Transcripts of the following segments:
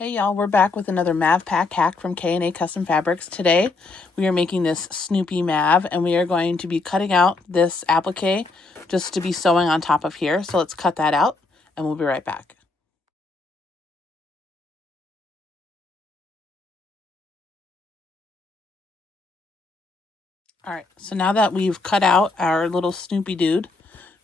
Hey y'all, we're back with another Mav Pack hack from K&A Custom Fabrics. Today we are making this Snoopy Mav and we are going to be cutting out this applique just to be sewing on top of here. So let's cut that out and we'll be right back. Alright, so now that we've cut out our little Snoopy dude,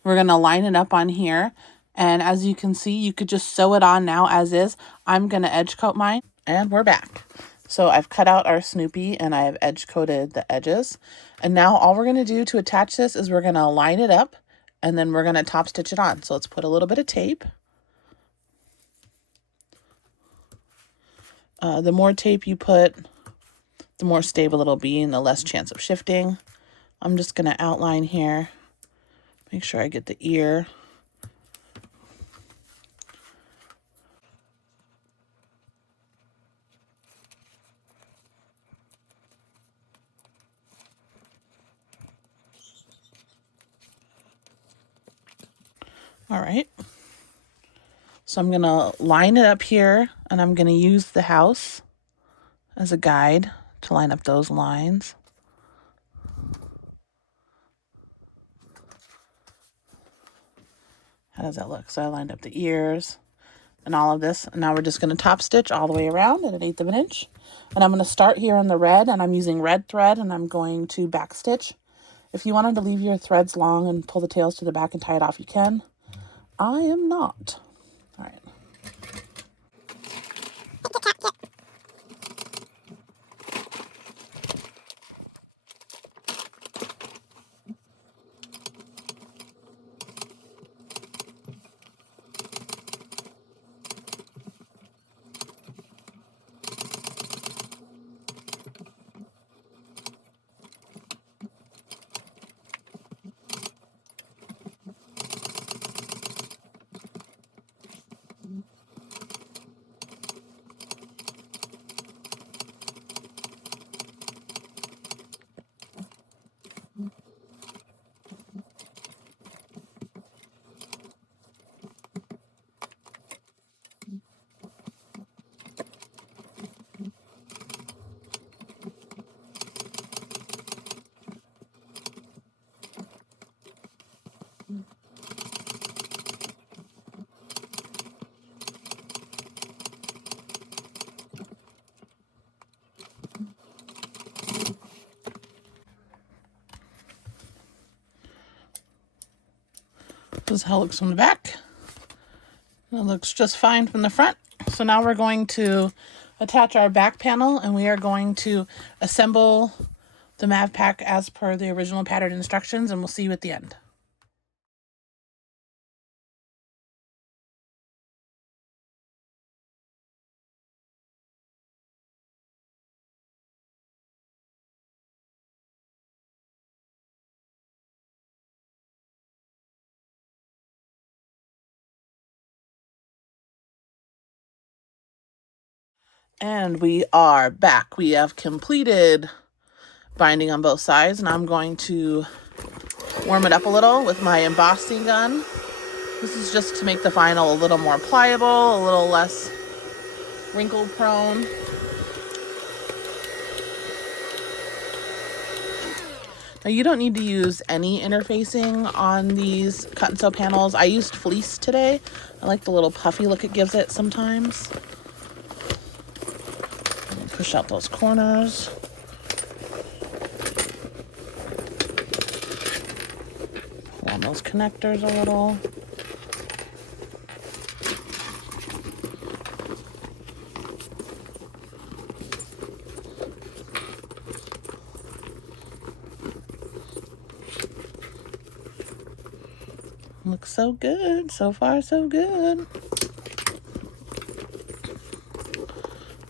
we're going to line it up on here. And as you can see, you could just sew it on now as is. I'm going to edge coat mine and we're back. So I've cut out our Snoopy and I have edge coated the edges. And now all we're going to do to attach this is we're going to line it up and then we're going to top stitch it on. So let's put a little bit of tape. The more tape you put, the more stable it'll be and the less chance of shifting. I'm just going to outline here. Make sure I get the ear. All right. So I'm going to line it up here and I'm going to use the house as a guide to line up those lines. How does that look? So I lined up the ears and all of this. And now we're just going to top stitch all the way around at 1/8 of an inch. And I'm going to start here on the red and I'm using red thread and I'm going to back stitch. If you wanted to leave your threads long and pull the tails to the back and tie it off, you can. I am not. All right. This is how it looks from the back. It looks just fine from the front. So now we're going to attach our back panel and we are going to assemble the Mav Pack as per the original pattern instructions, and we'll see you at the end. And we are back. We have completed binding on both sides, and I'm going to warm it up a little with my embossing gun. This is just to make the vinyl a little more pliable, a little less wrinkle prone. Now you don't need to use any interfacing on these cut and sew panels. I used fleece today. I like the little puffy look it gives it sometimes. Push out those corners. Pull on those connectors a little. Looks so good. So far, so good.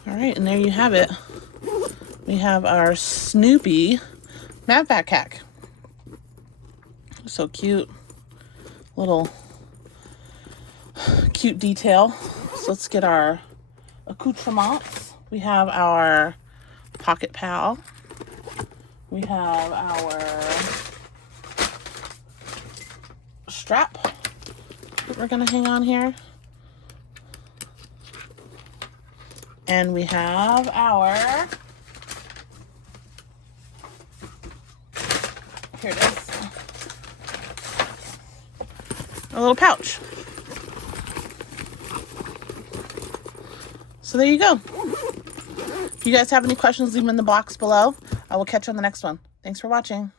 All right, and there you have it. We have our Snoopy Mav Pack hack. So cute. Little cute detail. So let's get our accoutrements. We have our pocket pal. We have our strap that we're going to hang on here. And we have our, here it is, a little pouch. So there you go. If you guys have any questions, leave them in the box below. I will catch you on the next one. Thanks for watching.